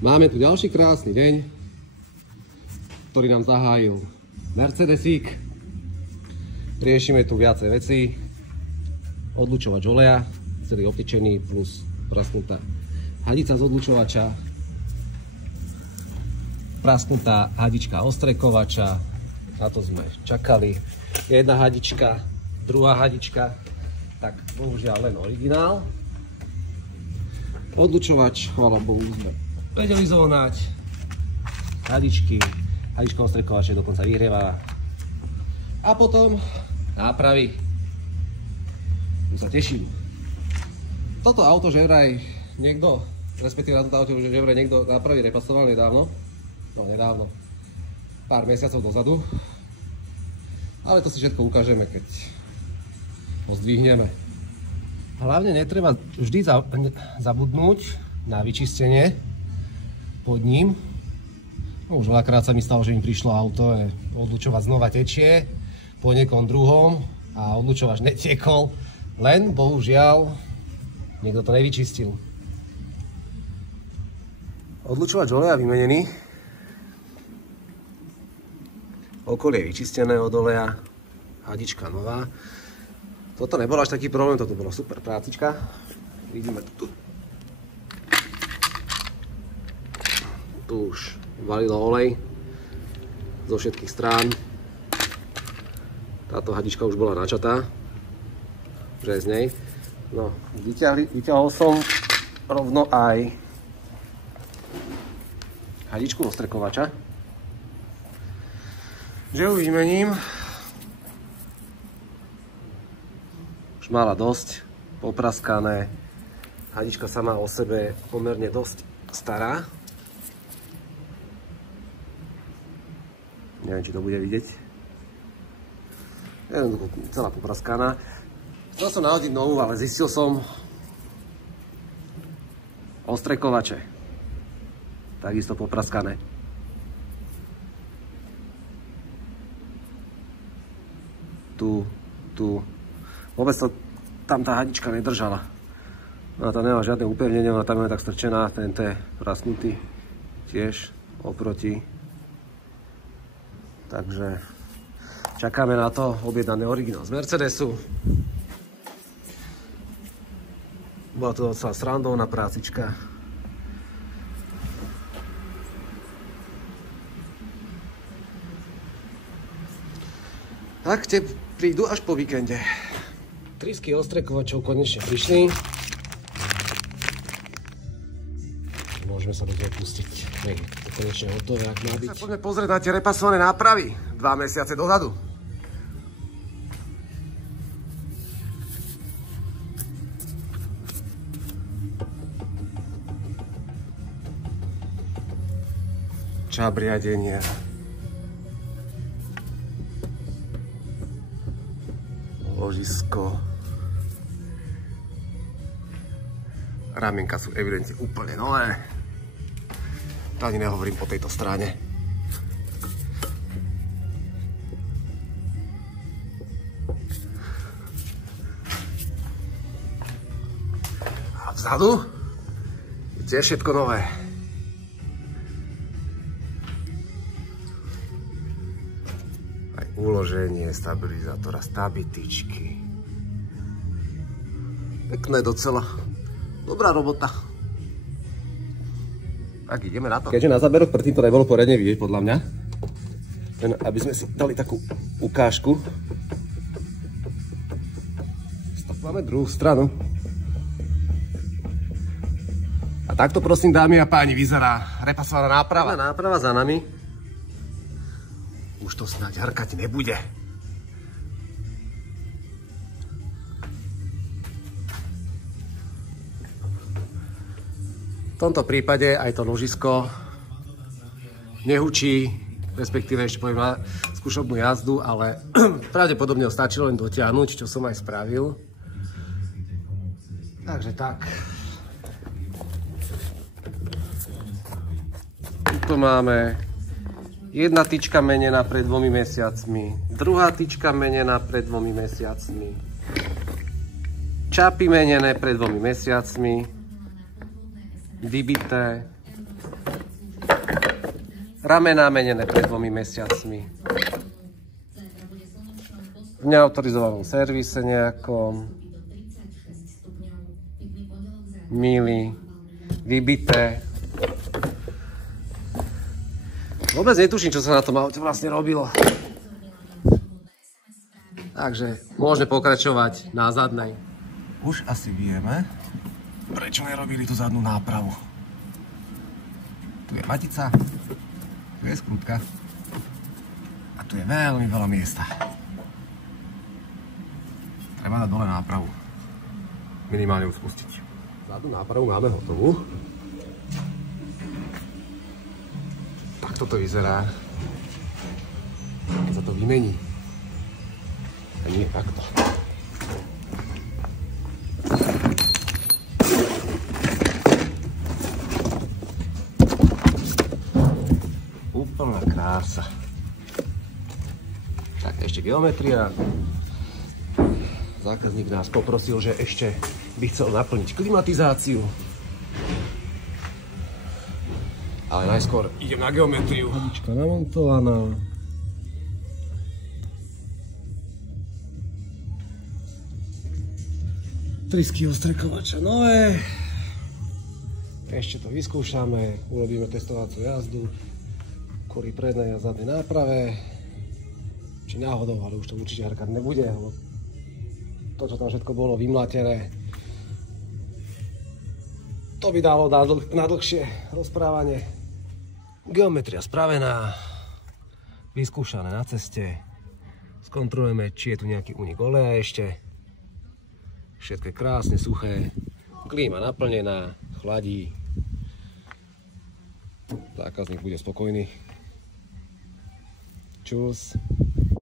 Máme tu ďalší krásny deň, ktorý nám zahájil Mercedesík. Riešime tu viacej veci. Odlučovač oleja, celý obtyčený plus prasknutá hadica z odlučovača. Prasknutá hadička ostrekovača, na to sme čakali. Jedna hadička, druhá hadička, tak bohužiaľ len originál. Odlučovač, chvála Bohu, sme vedeli zohnať. Hadička ostrekovač je dokonca vyhrievá. A potom nápravy. Tu sa teším. Toto auto že vraj niekto, respektíve na toto auto že vraj niekto nápravy repasoval nedávno. No nedávno. Pár mesiacov dozadu. Ale to si všetko ukážeme, keď ho zdvihneme. Hlavne netreba vždy zabudnúť na vyčistenie pod ním. No, už veľakrát sa mi stalo, že mi prišlo auto, odlučovač znova tečie po niekom druhom a odlučovač netiekol, len bohužiaľ niekto to nevyčistil. Odlučovač oleja vymenený. Okolie vyčistené od oleja, hadička nová. Toto nebol až taký problém, toto bola super prácička. Vidíme to tu. Tu už valilo olej zo všetkých strán. Táto hadička už bola načatá, že je z nej. No, vyťahol som rovno aj hadičku ostrekovača, že ju vymením. Už mala dosť popraskané. Hadička sama o sebe pomerne dosť stará. Neviem, či to bude vidieť. Jednoducho celá popraskaná. Chcel som nahodiť novú, ale zistil som ostrekovače. Takisto popraskané. Tu. Vôbec to tam tá hadička nedržala. Ona tam nemá žiadne upevnenie, ona tam je tak strčená, tento je prasknutý tiež oproti. Takže čakáme na to, objednaný originál z Mercedesu. Bola to docela srandovná prácička. Tak tie prídu až po víkende. Trysky ostrekovačov konečne prišli. Môžeme sa do toho pustiť. Hej, to konečne hotové, ak má byť. Poďme pozrieť na tie repasované nápravy 2 mesiace dozadu. Čáp riadenia. Ložisko. Ramienka sú evidentne úplne nové. To ani nehovorím po tejto strane. A vzadu je tiež všetko nové. Aj uloženie stabilizátora, stabitičky. Pekné docela. Dobrá robota. Tak ideme na to. Keďže na záberoch predtým to nebolo poriadne vidieť, podľa mňa. Len aby sme si dali takú ukážku. Máme druhú stranu. A takto prosím, dámy a páni, vyzerá repasovaná náprava. Náprava za nami. Už to snáď hrkať nebude. V tomto prípade aj to ložisko nehučí, respektíve ešte poviem na skúšobnú jazdu, ale pravdepodobne ho stačilo len dotiahnuť, čo som aj spravil. Takže tak. Tu máme jedna tyčka menená pred 2 mesiacmi, druhá tyčka menená pred 2 mesiacmi, čapy menené pred 2 mesiacmi, vybité, Ramená menené pred 2 mesiacmi. V neautorizovanom servise nejakom. Mily. Vybité. Vôbec netuším, čo sa na tom aute vlastne robilo. Takže môžeme pokračovať na zadnej. Už asi vieme, prečo nerobili tú zadnú nápravu. Tu je matica, tu je skrutka a tu je veľmi veľa miesta. Treba dať dole nápravu. Minimálne ju spustiť. Zadnú nápravu máme hotovú. Takto to vyzerá, keď sa to vymení. A nie takto. Úplná krása. Tak ešte geometria. Zákazník nás poprosil, že ešte by chcel naplniť klimatizáciu. Ale najskôr idem na geometriu. Hodička namontovaná. Trysky ostrekovača nové. Ešte to vyskúšame, urobíme testovaciu jazdu kvôli prednej a zadnej náprave. Či náhodou, ale už to určite harkať nebude, lebo to, čo tam všetko bolo vymlatené, to by dalo na dlhšie rozprávanie. Geometria spravená, vyskúšané na ceste. Skontrolujeme, či je tu nejaký únik oleja ešte. Všetko je krásne, suché. Klíma naplnená, chladí. Zákazník bude spokojný. Čus.